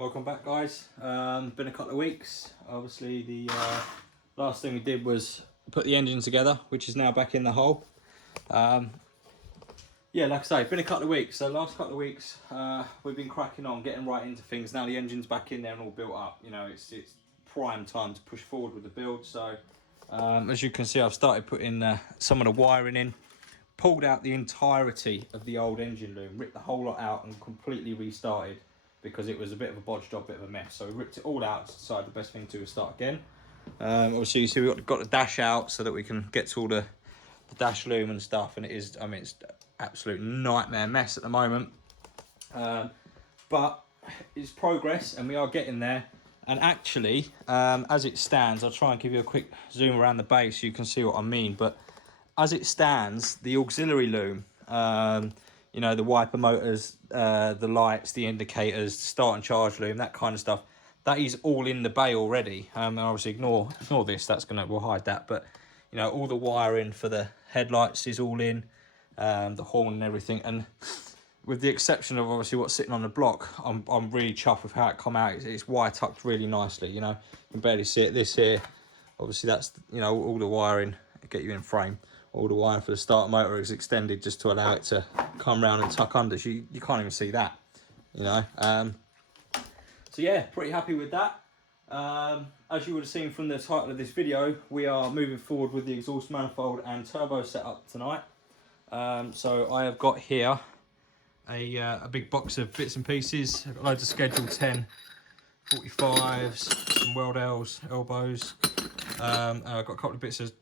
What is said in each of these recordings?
Welcome back, guys. Been a couple of weeks. Obviously the last thing we did was put the engine together, which is now back in the hole. Yeah, like I say, been a couple of weeks. So last couple of weeks we've been cracking on, getting right into things. Now the engine's back in there and all built up. You know, it's prime time to push forward with the build. So as you can see, I've started putting some of the wiring in, pulled out the entirety of the old engine loom, ripped the whole lot out and completely restarted, because it was a bit of a bodged job, bit of a mess. So we ripped it all out, decided the best thing to do is start again. Obviously you see we've got the dash out so that we can get to all the dash loom and stuff, and it is, I mean, it's an absolute nightmare mess at the moment. But it's progress and we are getting there. And actually, as it stands, I'll try and give you a quick zoom around the base so you can see what I mean. But as it stands, the auxiliary loom, you know, the wiper motors, the lights, the indicators, start and charge loom, that kind of stuff, that is all in the bay already. And obviously ignore this, we'll hide that. But you know, all the wiring for the headlights is all in, the horn and everything. And with the exception of obviously what's sitting on the block, I'm really chuffed with how it come out. It's wire tucked really nicely, you know, you can barely see it. This here, obviously that's, you know, all the wiring, get you in frame. All the wire for the starter motor is extended just to allow it to come round and tuck under. So you can't even see that, you know. So yeah, pretty happy with that. As you would have seen from the title of this video, we are moving forward with the exhaust manifold and turbo setup tonight. So I have got here a big box of bits and pieces. I've got loads of Schedule 10 45s, some weld elbows. I've got a couple of bits of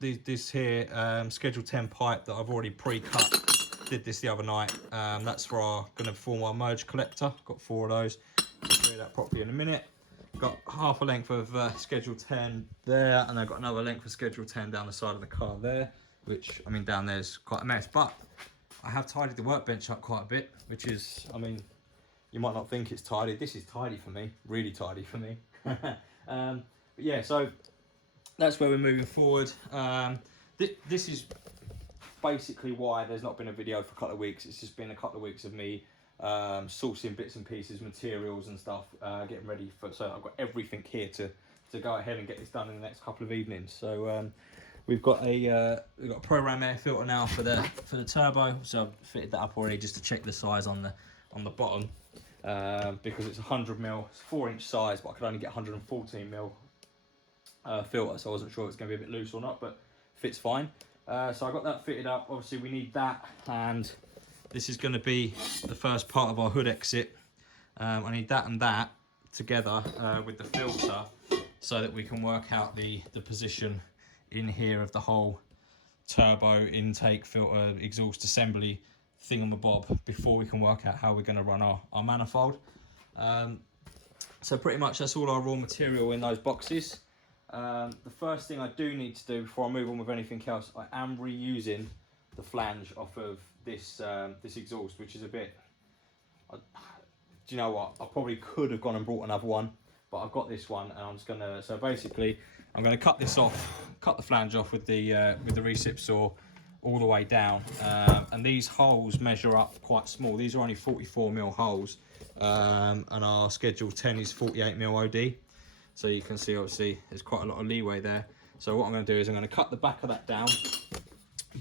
this here Schedule 10 pipe that I've already pre-cut. Did this the other night. That's for going to form our merge collector. Got 4 of those. I'll show you that properly in a minute. Got half a length of Schedule 10 there, and I've got another length of Schedule 10 down the side of the car there, which, I mean, down there's quite a mess, but I have tidied the workbench up quite a bit, which is, I mean, you might not think it's tidy. This is tidy for me, really tidy for me. But yeah, so that's where we're moving forward. This is basically why there's not been a video for a couple of weeks. It's just been a couple of weeks of me sourcing bits and pieces, materials and stuff, getting ready for, so I've got everything here to go ahead and get this done in the next couple of evenings. So we've got a ProRam air filter now for the turbo, so I've fitted that up already just to check the size on the bottom, because it's 100mm, it's 4-inch size, but I could only get 114mm filter, so I wasn't sure it's going to be a bit loose or not, but fits fine. So I got that fitted up. Obviously we need that, and this is going to be the first part of our hood exit. I need that and that together with the filter, so that we can work out the position in here of the whole turbo intake filter exhaust assembly thingamabob before we can work out how we're going to run our manifold. So pretty much that's all our raw material in those boxes. The first thing I do need to do before I move on with anything else, I am reusing the flange off of this this exhaust, which is a bit, do you know what, I probably could have gone and brought another one, but I've got this one, and I'm just gonna, so basically I'm gonna cut this off, cut the flange off with the recip saw all the way down, and these holes measure up quite small. These are only 44mm holes, and our Schedule 10 is 48mm OD. So you can see, obviously, there's quite a lot of leeway there. So what I'm going to do is I'm going to cut the back of that down,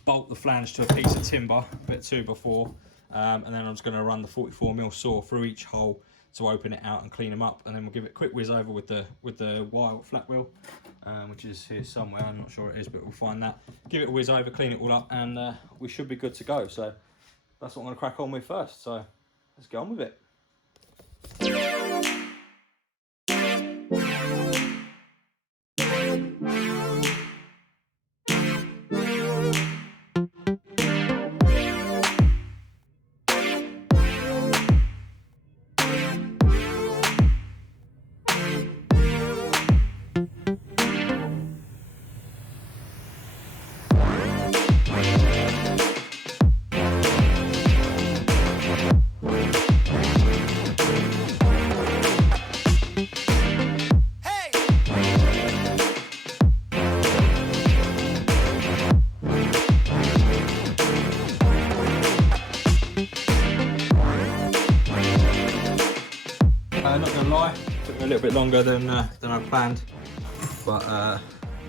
bolt the flange to a piece of timber, bit 2x4, and then I'm just going to run the 44mm saw through each hole to open it out and clean them up. And then we'll give it a quick whiz over with the wire flat wheel, which is here somewhere. I'm not sure it is, but we'll find that. Give it a whiz over, clean it all up, and we should be good to go. So that's what I'm going to crack on with first. So let's get on with it. Not gonna lie, took me a little bit longer than I planned, but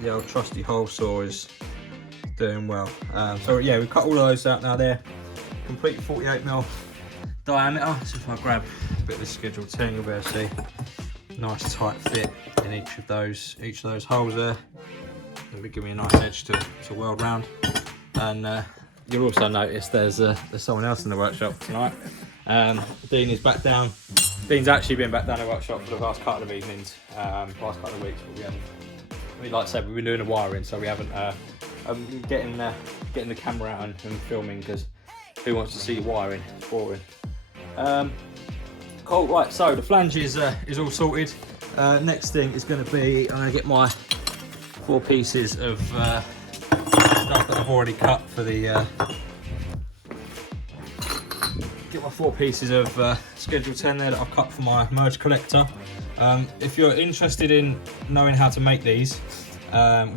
the old trusty hole saw is doing well. So yeah, we've cut all of those out now. There, complete 48mm diameter. So if I grab a bit of the Schedule 10, you'll be able to see nice tight fit in each of those holes there. That'll give me a nice edge to weld round. And you'll also notice there's someone else in the workshop tonight. Dean is back down. Dean's actually been back down the workshop for the last couple of evenings, last couple of weeks, but we haven't. I mean, like I said, we've been doing the wiring, so we haven't been getting the camera out and filming, because who wants to see wiring? It's boring. Cool. Right, so the flange is all sorted. Next thing is going to be, I'm going to get my 4 pieces of stuff that I've already cut for the. Get my 4 pieces of Schedule 10 there that I've cut for my merge collector. If you're interested in knowing how to make these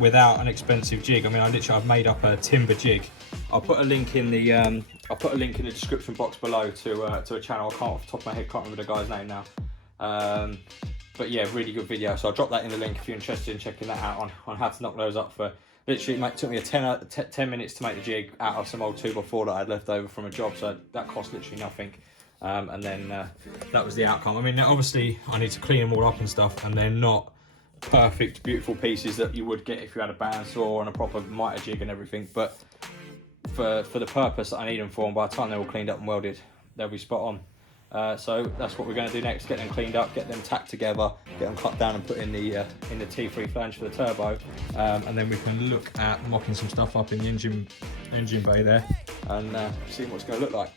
without an expensive jig, I mean, I've made up a timber jig. I'll put a link in the description box below to a channel. I can't off the top of my head, can't remember the guy's name now. But yeah, really good video. So I'll drop that in the link if you're interested in checking that out on how to knock those up for. Literally, it took me 10 minutes to make the jig out of some old 2x4 that I had left over from a job, so that cost literally nothing. And then that was the outcome. I mean, obviously, I need to clean them all up and stuff, and they're not perfect, beautiful pieces that you would get if you had a bandsaw and a proper mitre jig and everything. But for the purpose that I need them for, and by the time they're all cleaned up and welded, they'll be spot on. So that's what we're going to do next, get them cleaned up, get them tacked together, get them cut down and put in the T3 flange for the turbo, and then we can look at mocking some stuff up in the engine bay there and see what it's going to look like.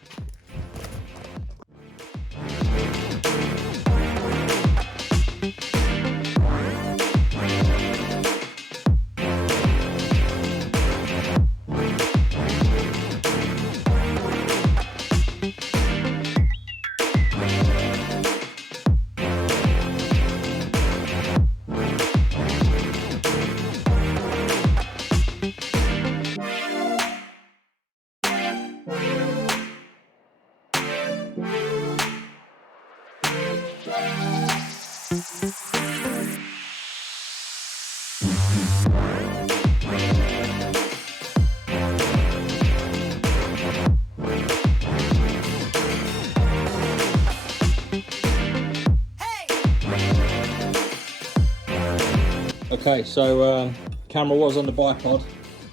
Okay, so camera was on the bipod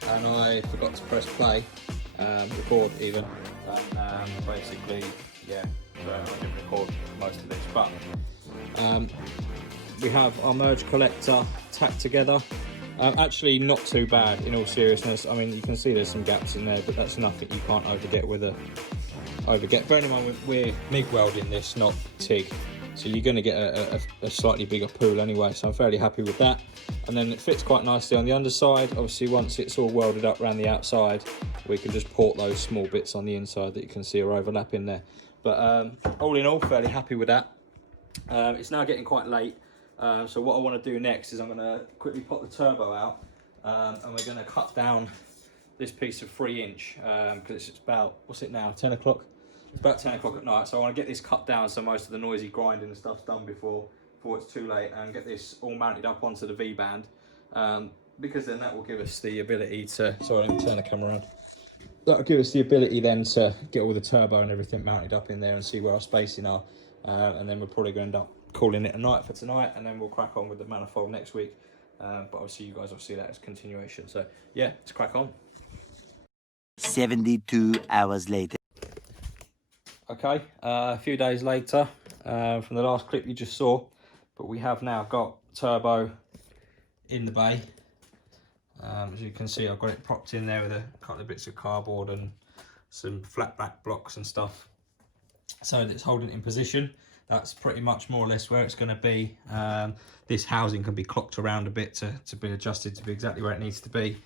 and I forgot to press play, record even, and basically, yeah, so I didn't record most of this, but we have our merge collector tacked together. Actually not too bad in all seriousness. I mean, you can see there's some gaps in there, but that's nothing you can't overget with a bearing in mind we're MIG welding this, not TIG. So you're going to get a slightly bigger pool anyway, so I'm fairly happy with that. And then it fits quite nicely on the underside. Obviously, once it's all welded up around the outside, we can just port those small bits on the inside that you can see are overlapping there. But all in all, fairly happy with that. It's now getting quite late, so what I want to do next is I'm going to quickly pop the turbo out, and we're going to cut down this piece of 3-inch, because it's about, what's it now, 10 o'clock? It's about 10 o'clock at night, so I want to get this cut down so most of the noisy grinding and stuff's done before it's too late, and get this all mounted up onto the V-band, because then that will give us the ability to, sorry, let me turn the camera around. That'll give us the ability then to get all the turbo and everything mounted up in there and see where our spacing are, and then we're probably going to end up calling it a night for tonight, and then we'll crack on with the manifold next week. But obviously you guys will see that as continuation, so yeah, let's crack on. 72 hours later. Okay, a few days later from the last clip you just saw, but we have now got turbo in the bay. As you can see, I've got it propped in there with a couple of bits of cardboard and some flat back blocks and stuff, so that it's holding it in position. That's pretty much more or less where it's going to be. This housing can be clocked around a bit to be adjusted to be exactly where it needs to be.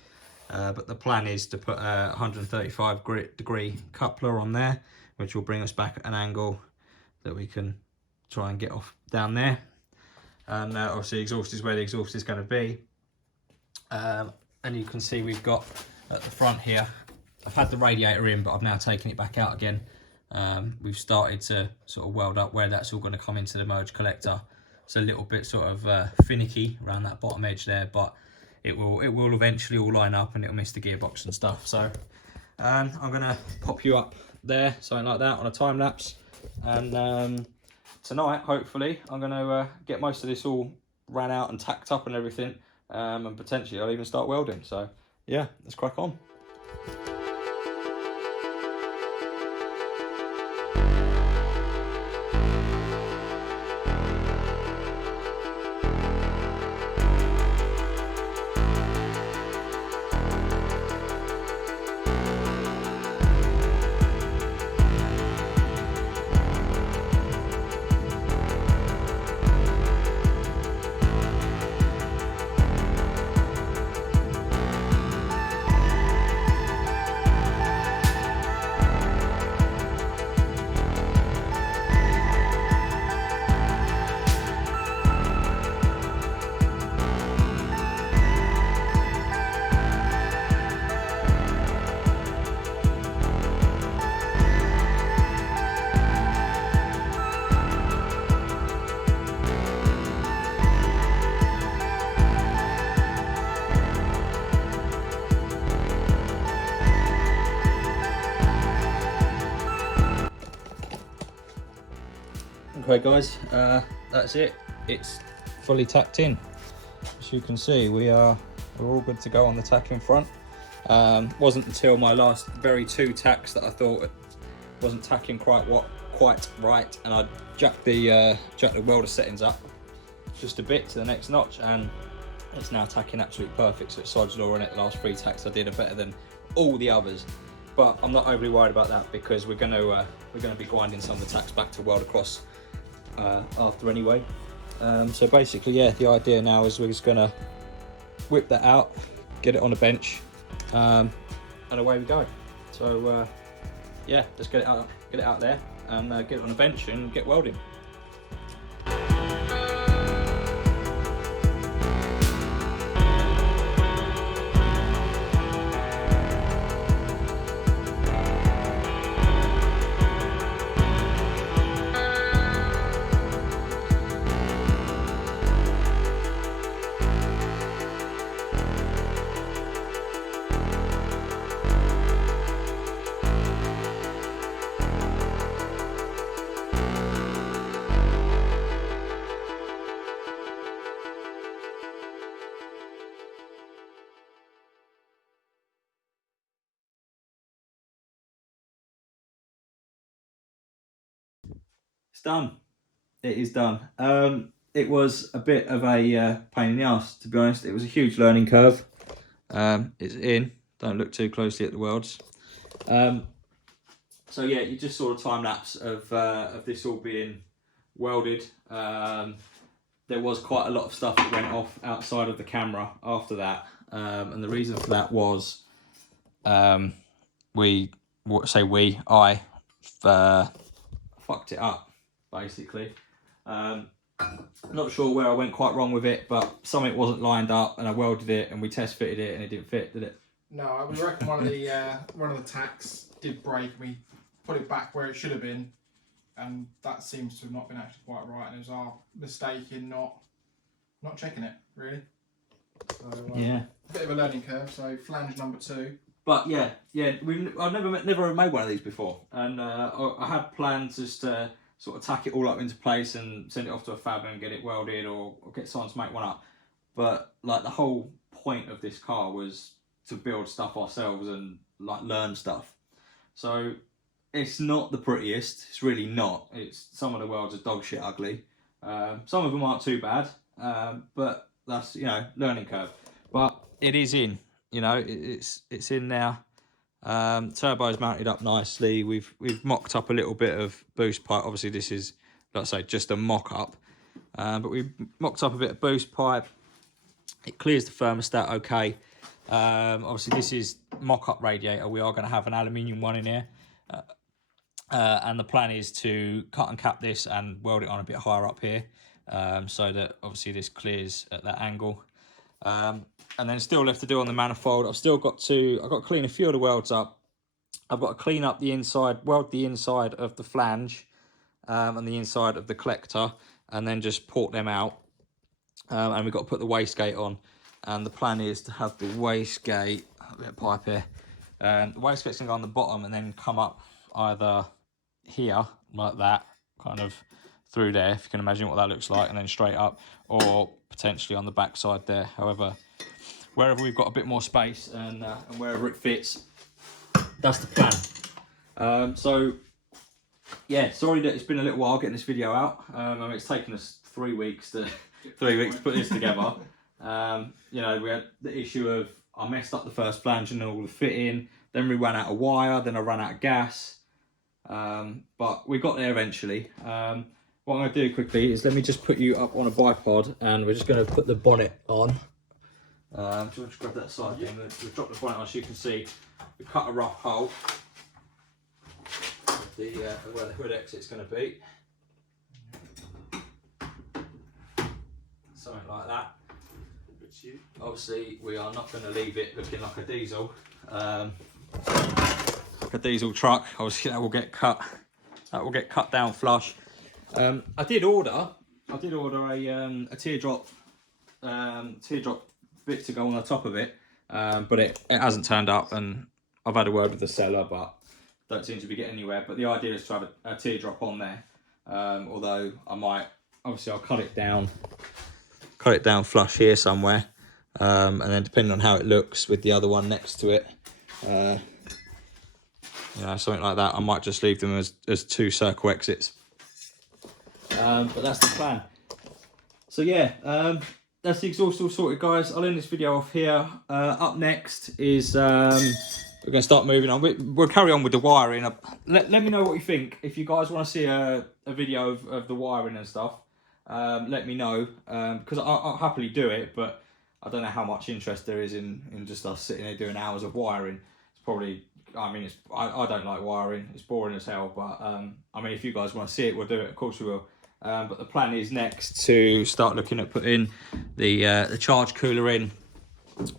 But the plan is to put a 135-degree coupler on there, which will bring us back at an angle that we can try and get off down there. And obviously exhaust is where the exhaust is going to be. And you can see we've got at the front here, I've had the radiator in, but I've now taken it back out again. we've started to sort of weld up where that's all going to come into the merge collector. It's a little bit sort of finicky around that bottom edge there, but it will eventually all line up and it'll miss the gearbox and stuff. So I'm gonna pop you up there, something like that, on a time lapse. And tonight, hopefully, I'm gonna get most of this all ran out and tacked up and everything, and potentially I'll even start welding. So yeah, let's crack on. Okay guys, that's it. It's fully tacked in. As you can see, we're all good to go on the tacking front. Wasn't until my last very 2 tacks that I thought it wasn't tacking quite right, and I jacked the welder settings up just a bit to the next notch, and it's now tacking absolutely perfect. So it's Sod's Law in it. The last 3 tacks I did are better than all the others, but I'm not overly worried about that because we're gonna be grinding some of the tacks back to weld across after anyway. So basically, yeah, the idea now is we're just gonna whip that out, get it on a bench, and away we go. So yeah, let's get it out there and get it on a bench and get welding. It's done. It is done. It was a bit of a pain in the ass, to be honest. It was a huge learning curve. It's in. Don't look too closely at the welds. So yeah, you just saw a time lapse of this all being welded. There was quite a lot of stuff that went off outside of the camera after that, and the reason for that was I fucked it up, basically. Not sure where I went quite wrong with it, but something wasn't lined up, and I welded it, and we test fitted it, and it didn't fit, did it? No, we reckon one of the tacks did break. We put it back where it should have been, and that seems to have not been actually quite right. And it was our mistake in not checking it, really. So yeah, a bit of a learning curve. So flange number 2. But yeah, I've never made one of these before, and I had plans just to sort of tack it all up into place and send it off to a fab and get it welded, or get someone to make one up. But like the whole point of this car was to build stuff ourselves and like learn stuff. So it's not the prettiest. It's really not. It's some of the welds are dog shit ugly. Some of them aren't too bad, but that's, you know, learning curve. But it is in. You know, it's in now. Turbo's mounted up nicely. We've mocked up a little bit of boost pipe. Obviously, this is, like I say, just a mock-up. But we've mocked up a bit of boost pipe. It clears the thermostat okay. Obviously, this is mock-up radiator. We are going to have an aluminium one in here. And the plan is to cut and cap this and weld it on a bit higher up here. So that, obviously, this clears at that angle. And then still left to do on the manifold. I've got to clean a few of the welds up. I've got to clean up the inside, weld the inside of the flange and the inside of the collector, and then just port them out. And we've got to put the wastegate on. And the plan is to have the wastegate, a bit of pipe here, the wastegate's going to go on the bottom and then come up either here, like that, kind of through there, if you can imagine what that looks like, and then straight up, or potentially on the back side there. However, wherever we've got a bit more space and wherever it fits, that's the plan. So yeah, sorry that it's been a little while getting this video out. I mean, it's taken us 3 weeks to put this together. You know, we had the issue of I messed up the first flange and all the fitting, then we ran out of wire, then I ran out of gas, but we got there eventually. What I'm going to do quickly is let me just put you up on a bipod, and we're just going to put the bonnet on. So we'll just grab that side thing. We've dropped the bonnet on so you can see we cut a rough hole with where the hood exit's going to be. Something like that. Obviously, we are not going to leave it looking like a diesel, truck. Obviously, that will get cut. That will get cut down flush. I did order a teardrop bit to go on the top of it, but it hasn't turned up, and I've had a word with the seller, but don't seem to be getting anywhere. But the idea is to have a teardrop on there. Although I might, obviously, I'll cut it down flush here somewhere, and then depending on how it looks with the other one next to it, you know, something like that, I might just leave them as 2 circle exits. But that's the plan. So yeah, that's the exhaust all sorted, guys. I'll end this video off here. Up next is we're going to start moving on. We'll carry on with the wiring. Let me know what you think. If you guys want to see a video of the wiring and stuff, let me know, because I'll happily do it, but I don't know how much interest there is in just us sitting there doing hours of wiring. It's probably, I mean, I don't like wiring, it's boring as hell, but I mean, if you guys want to see it, we'll do it, of course we will. But the plan is next to start looking at putting the charge cooler in.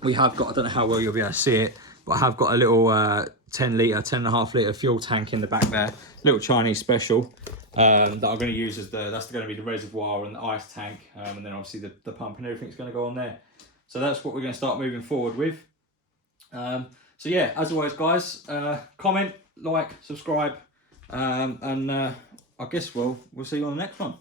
We have got, I don't know how well you'll be able to see it, but I have got a little 10.5 litre fuel tank in the back there, little Chinese special. That I'm going to use as that's going to be the reservoir and the ice tank, and then obviously the pump and everything's going to go on there. So that's what we're going to start moving forward with. So yeah, as always, guys, comment, like, subscribe, and I guess we'll see you on the next one.